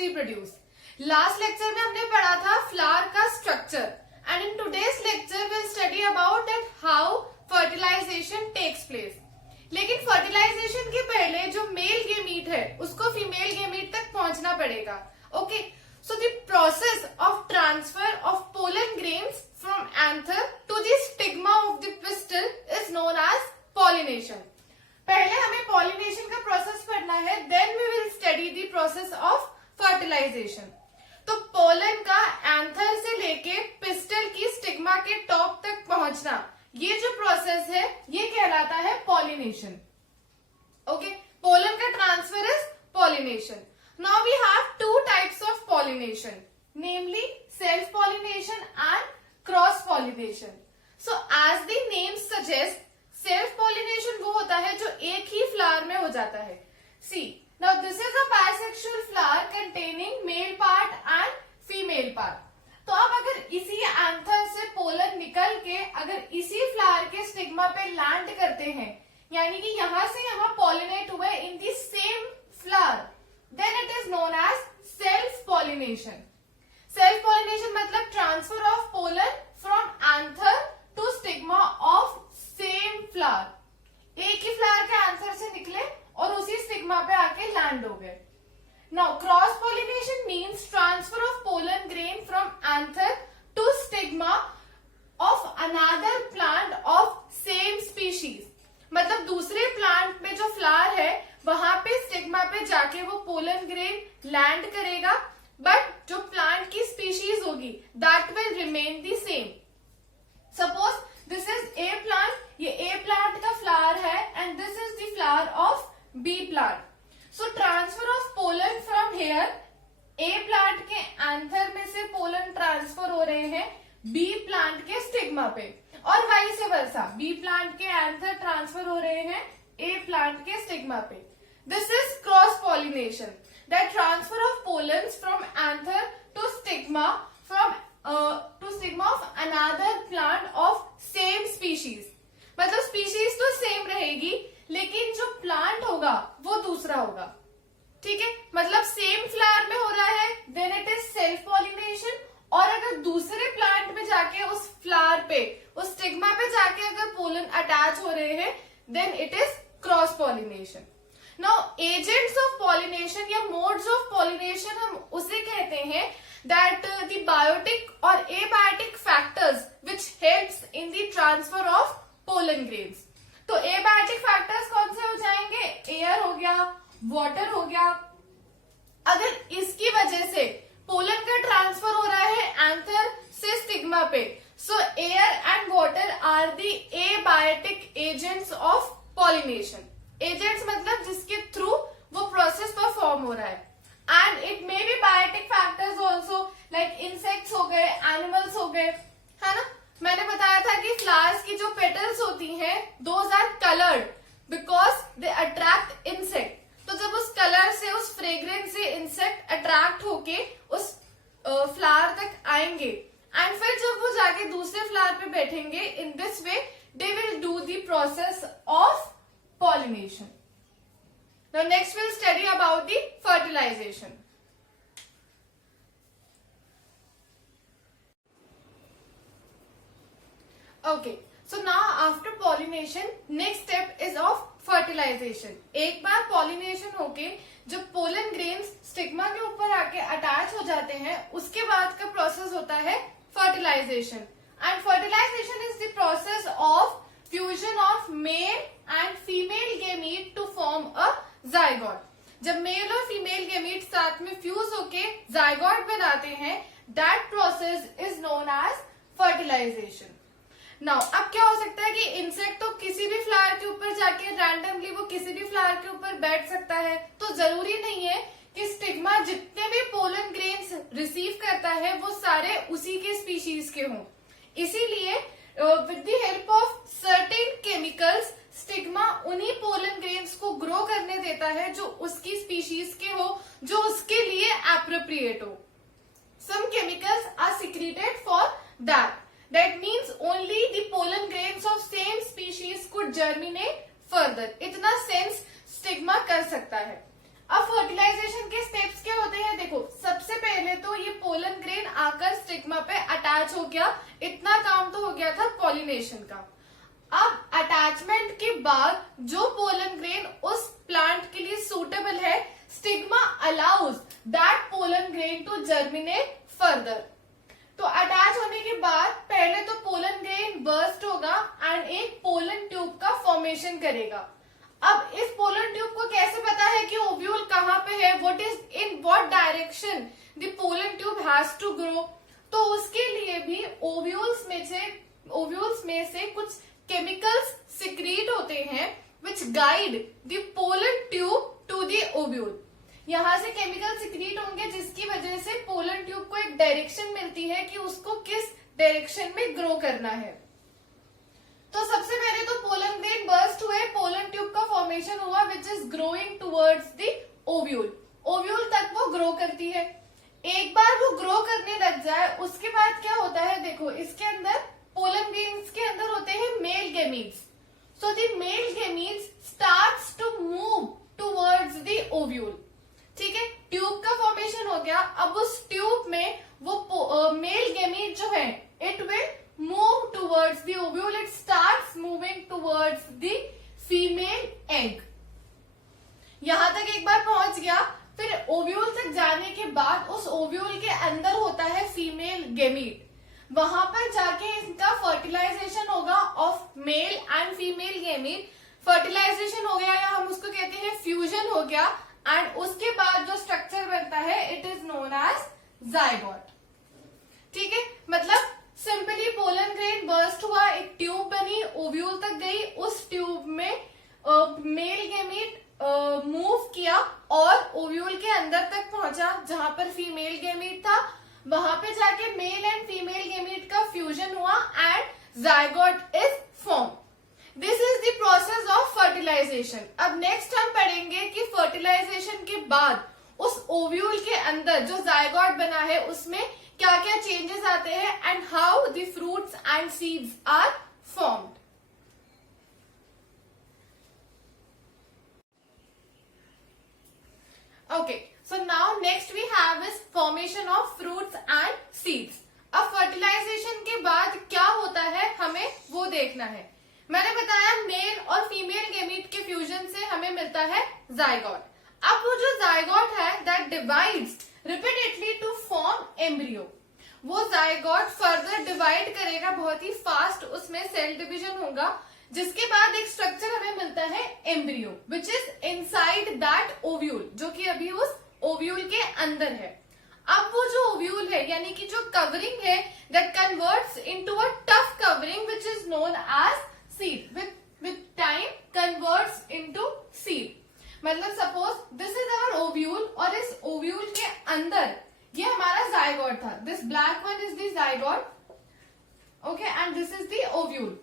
reproduce. Last lecture में हमने पढ़ा था flower का structure and in today's lecture we'll study about that how fertilization takes place. लेकिन fertilization के पहले जो male gamete है उसको female gamete तक पहुंचना पड़ेगा. Okay, so the process of transfer of pollen grains from anther to the stigma of the pistil is known as pollination. पहले हमें पॉलिनेशन का प्रोसेस पढ़ना है, then we will study the process of fertilisation. तो pollen का anther से लेके pistol की स्टिग्मा के टॉप तक पहुंचना, ये जो प्रोसेस है ये कहलाता है पॉलिनेशन. ओके, पोलन का transfer is pollination. Now we have two types of pollination, namely self pollination and cross pollination. So as the name suggest, self pollination वो होता है जो एक ही फ्लावर में हो जाता है. See now this is a bisexual flower containing male part and female part. तो अब अगर इसी एंथर से पोलन निकल के अगर इसी फ्लावर के स्टिग्मा पे लैंड करते हैं, यानी कि यहां से यहां पॉलिनेट हुए in the same flower, then it is known as self pollination. Self pollination मतलब transfer of pollen from anther to stigma of same flower. एक ही फ्लावर के आंसर से निकले और उसी स्टिग्मा पे आके लैंड हो गए. Now cross pollination means transfer of pollen grain from anther to stigma of another plant of same species. मतलब दूसरे प्लांट में जो फ्लावर है वहां पे स्टिग्मा पे जाके वो पोलन ग्रेन लैंड करेगा, बट जो प्लांट की स्पीशीज होगी that will remain the same. Suppose this is A plant, ये ए प्लांट का फ्लावर है and this is the flower of B plant. So transfer of pollen from here, A plant के anther में से pollen transfer हो रहे हैं B plant के स्टिग्मा पे, और वाइस वर्सा बी प्लांट के एंथर ट्रांसफर हो रहे हैं ए प्लांट के स्टिग्मा पे. This is cross pollination, that transfer of pollens from anther to stigma of another plant of same species. मतलब स्पीशीज तो सेम रहेगी लेकिन जो प्लांट होगा वो दूसरा होगा. ठीक है, मतलब सेम फ्लावर में हो रहा है then it is self pollination, और अगर दूसरे प्लांट में जाके उस फ्लावर पे उस स्टिग्मा पे जाके अगर पोलन अटैच हो रहे हैं then it is cross pollination. Now agents of pollination या मोड्स ऑफ पॉलिनेशन हम उसे कहते हैं that the biotic or abiotic factors which helps in the transfer of pollen grains. तो abiotic factors कौन से हो जाएंगे? एयर हो गया, वाटर हो गया. अगर इसकी वजह से पोलन का ट्रांसफर हो रहा है एंथर से स्टिग्मा पे, so air and water are the abiotic agents of pollination. Agents मतलब जिसके थ्रू वो प्रोसेस परफॉर्म हो रहा है. And it may be biotic factors also, like insects हो गए, एनिमल्स हो गए, है ना. मैंने बताया था कि फ्लावर्स की जो पेटल्स होती हैं those are coloured because they attract insect. तो जब उस कलर से, उस फ्रेग्रेंस से इंसेक्ट अट्रैक्ट होके उस फ्लावर तक आएंगे एंड फिर जब वो जाके दूसरे फ्लावर पे बैठेंगे, in this way they will do the process of pollination. Now next we'll study about the fertilization. Okay, so now after pollination, next step is of fertilization. एक बार pollination होके जब pollen grains stigma के ऊपर आके attach हो जाते हैं, उसके बाद का process होता है fertilization. And fertilization is the process of fusion of male and female gamete to form a zygote. जब मेल और फीमेल गैमीट साथ में फ्यूज होके जाइगोट बनाते हैं, that process is known as fertilisation. Now अब क्या हो सकता है कि इंसेक्ट तो किसी भी फ्लावर के ऊपर जाके रैंडमली वो किसी भी फ्लावर के ऊपर बैठ सकता है, तो जरूरी नहीं है कि स्टिग्मा जितने भी पोलन ग्रेन्स रिसीव करता है वो सारे उसी के स्पीशीज के हों. इसीलिए with the help of certain chemicals stigma उन्हीं पोलन ग्रेन्स को ग्रो करने देता है जो उसकी स्पीशीज के हो, जो उसके लिए एप्रोप्रिएट हो. Some chemicals are secreted for that. That means only the pollen grains of same species could germinate further. इतना सेंस स्टिग्मा कर सकता है. अब फर्टिलाइजेशन के स्टेप्स क्या होते हैं, देखो सबसे पहले तो ये पोलन ग्रेन आकर स्टिग्मा पे अटैच हो गया, इतना काम तो हो गया था पॉलिनेशन का। अब अटैचमेंट के बाद जो पोलन ग्रेन उस प्लांट के लिए सूटेबल है, stigma allows that pollen grain to germinate further. तो अटैच होने के बाद पहले तो पोलन ग्रेन बर्स्ट होगा एंड एक पोलन ट्यूब का फॉर्मेशन करेगा। अब इस पोलन ट्यूब को कैसे पता है कि ओव्यूल कहाँ पे है, what is in what direction the pollen tube has to grow. तो उसके लिए भी ओव्यूल्स में से कुछ केमिकल्स सिक्रीट होते हैं which guide the pollen tube to the ovule. यहाँ से केमिकल सिक्रीट होंगे जिसकी वजह से पोलन ट्यूब को एक डायरेक्शन मिलती है कि उसको किस डायरेक्शन में ग्रो करना है। तो सबसे पहले तो पोलन ग्रेन बर्स्ट हुए, पोलन ट्यूब का फॉर्मेशन हुआ which is growing towards the ovule. Ovule तक वो ग्रो करती है। एक बार वो ग्रो करने लग जाए उसके बाद क्या होता है, देखो इसके अंदर पोलन ग्रेन्स के अंदर होते हैं male gametes. So the male gametes starts to move towards the ovule. ठीक है, ट्यूब का फॉर्मेशन हो गया। अब उस ट्यूब में वो मेल गैमीट जो है it will move towards the ovule, it starts moving towards the female egg। यहां तक एक बार पहुंच गया, फिर ओव्यूल तक जाने के बाद उस ओव्यूल के अंदर होता है फीमेल गैमीट। वहां पर जाके इनका फर्टिलाइजेशन होगा of male and female gamete. Fertilisation हो गया या हम उसको कहते हैं फ्यूजन हो गया, एंड उसके बाद जो स्ट्रक्चर बनता है it is known as zygote. ठीक है, मतलब सिंपली पोलन ग्रेन बर्स्ट हुआ, एक ट्यूब बनी, ओव्यूल तक गई, उस ट्यूब में मेल गैमीट मूव किया और ओव्यूल के अंदर तक पहुंचा जहां पर फीमेल गैमीट था। वहां पे जाके मेल एंड फीमेल गैमीट का फ्यूजन हुआ and zygote is form. This is the process of fertilisation. अब नेक्स्ट हम पढ़ेंगे कि फर्टिलाइजेशन के बाद उस ओव्यूल के अंदर जो जाइगोट बना है उसमें क्या क्या चेंजेस आते हैं and how the fruits and seeds are formed. Okay, so now next we have is formation of fruits and seeds. अब फर्टिलाइजेशन के बाद क्या होता है हमें वो देखना है। मैंने बताया मेल और फीमेल गैमीट के फ्यूजन से हमें मिलता है जाइगोट। अब वो जो जाइगोट है that divides repeatedly to form embryo. वो जाइगोट फर्दर डिवाइड करेगा बहुत ही फास्ट, उसमें सेल डिवीजन होगा, जिसके बाद एक स्ट्रक्चर हमें मिलता है embryo which is inside that ovule, जो कि अभी उस ओव्यूल के अंदर है। अब वो जो ओव्यूल है यानी कि जो कवरिंग है that converts into a tough covering which is known as seed, with time converts into seed. मतलब suppose this is our ovule और इस ओव्यूल के अंदर ये हमारा जाइगोट था, this black one is the zygote, okay, and this is the ovule.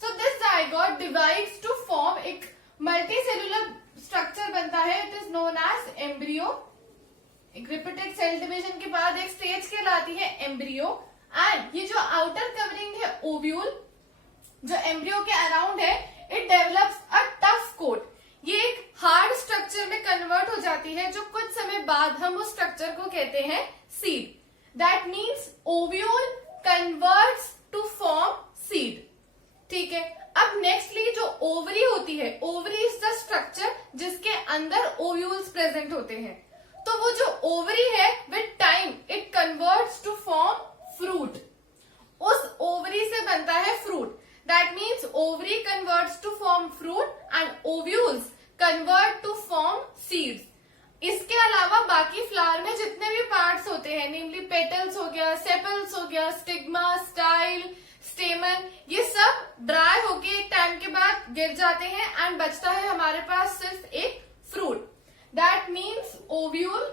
So this zygote divides to form एक multicellular structure बनता है, इट इज नोन एज एम्ब्रियो। एक रिपीटेड सेल डिवीजन के बाद एक स्टेज कहलाती है एम्ब्रियो, एंड ये जो आउटर कवरिंग है ओव्यूल जो एम्ब्रियो के अराउंड है it develops a tough coat. ये एक हार्ड स्ट्रक्चर में कन्वर्ट हो जाती है जो कुछ समय बाद हम उस स्ट्रक्चर को कहते हैं seed. That means ovule converts to form seed. ठीक है, अब नेक्स्टली जो ओवरी होती है, ओवरी इज द स्ट्रक्चर जिसके अंदर ओव्यूल्स प्रेजेंट होते हैं। तो वो जो ओवरी है with time it converts to form fruit. उस ओवरी से बनता है fruit. That means ovary converts to form fruit and ovules convert to form seeds. इसके अलावा बाकी फ्लावर में जितने भी पार्ट्स होते हैं, नेमली पेटल्स हो गया, सेपल्स हो गया, स्टिग्मा, स्टाइल, स्टेमन, ये सब ड्राई होके एक टाइम के बाद गिर जाते हैं एंड बचता है हमारे पास सिर्फ एक फ्रूट। दैट मीन्स ओव्यूल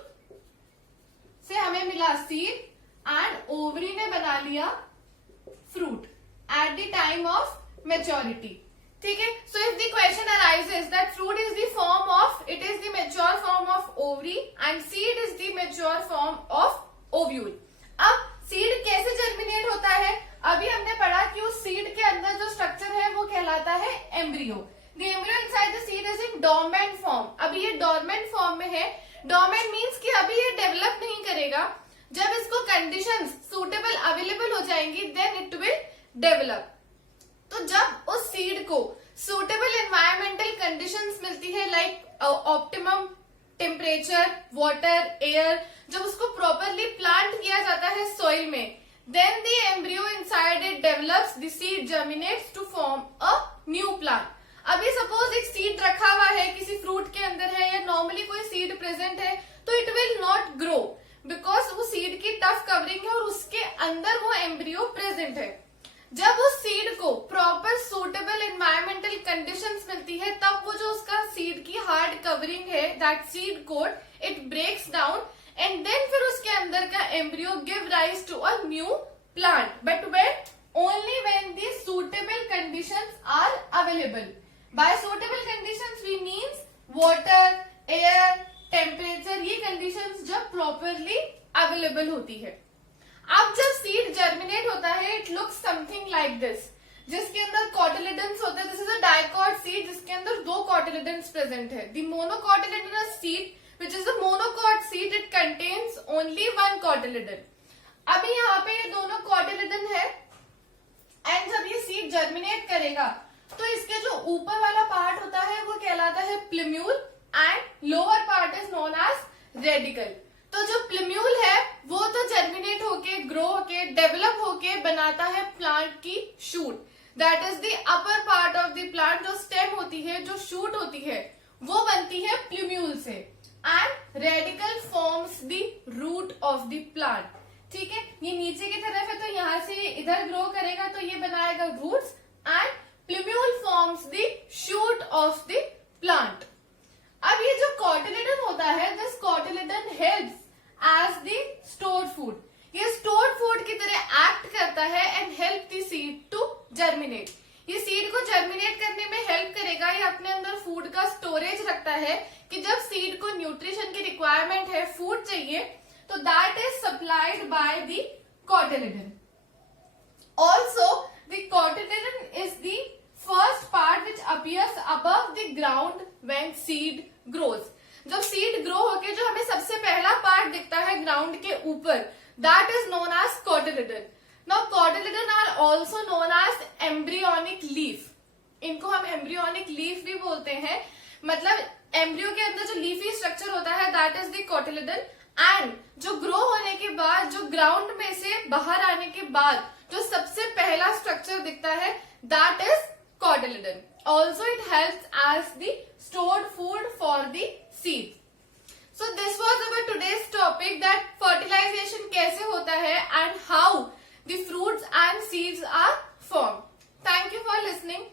से हमें मिला सीड एंड ओवरी ने बना लिया fruit at the time of maturity. ठीक है, so if the question arises that fruit is the form of, it is the mature form of ovary and seed is the mature form of ovule. अब seed कैसे germinate होता है, अभी हमने पढ़ा कि उस सीड के अंदर जो स्ट्रक्चर है वो कहलाता है embryo. The embryo inside the seed is in dormant form. अभी ये dormant form में है. Dormant means कि अभी ये develop नहीं करेगा. जब इसको conditions suitable available हो जाएंगी, then it will develop. तो जब उस seed को suitable environmental conditions मिलती है, like optimum temperature, water, air, जब उसको properly plant किया जाता है soil में, then the embryo inside it develops, the seed germinates to form a new plant. अभी सपोज एक सीड रखा हुआ है, किसी फ्रूट के अंदर है या नॉर्मली कोई सीड प्रेजेंट है, तो it will not grow because वो सीड की टफ कवरिंग है और उसके अंदर वो एम्ब्रियो प्रेजेंट है. जब उस सीड को प्रॉपर सूटेबल एनवायरमेंटल कंडीशंस मिलती है, तब वो जो उसका सीड की हार्ड कवरिंग है, that seed coat, it breaks down and then फिर उसके अंदर का embryo give rise to a new plant. But when only when the suitable conditions are available. By suitable conditions we means water, air, temperature, ये conditions जब properly available होती है. अब जब seed germinate होता है, it looks something like this, जिसके अंदर cotyledons होते हैं. This is a dicot seed जिसके अंदर दो cotyledons present है. The monocotyledonous seed, which is a monocot seed, it contains only one cotyledon. अभी यहाँ पे ये दोनों cotyledon है एंड जब ये सीड जर्मिनेट करेगा तो इसके जो ऊपर वाला पार्ट होता है वो कहलाता है plumule and lower part is known as radicle. तो जो प्लम्यूल है वो तो जर्मिनेट होके, ग्रो होके, डेवलप होके बनाता है प्लांट की shoot. That is the upper part of the plant. जो स्टेम होती है, जो शूट होती है, वो बनती है प्लम्यूल से. And radicle forms the root of the plant. ठीक है, ये नीचे की तरफ है तो यहाँ से इधर ग्रो करेगा तो ये बनाएगा roots and plumule forms the shoot of the plant. अब ये जो कॉटिलेडन होता है, this cotyledon helps as the stored food. ये स्टोर्ड फूड की तरह एक्ट करता है and help the seed to germinate. ये सीड को जर्मिनेट करने में हेल्प करेगा. ये अपने अंदर फूड का स्टोरेज रखता है कि जब सीड को न्यूट्रिशन की रिक्वायरमेंट है, फूड चाहिए, so that is supplied by the cotyledon. Also, the cotyledon is the first part which appears above the ground when seed grows. जब seed grow होके जो हमें सबसे पहला पार्ट दिखता है ग्राउंड के ऊपर, that is known as cotyledon. Now cotyledon are also known as embryonic leaf. इनको हम embryonic leaf भी बोलते हैं. मतलब एम्ब्रियो के अंदर जो लीफी स्ट्रक्चर होता है, that is the cotyledon. And जो ग्रो होने के बाद, जो ग्राउंड में से बाहर आने के बाद जो सबसे पहला स्ट्रक्चर दिखता है, that is cotyledon. Also it helps as the stored food for the seed. So this was our today's topic, that fertilisation कैसे होता है and how the fruits and seeds are form. Thank you for listening.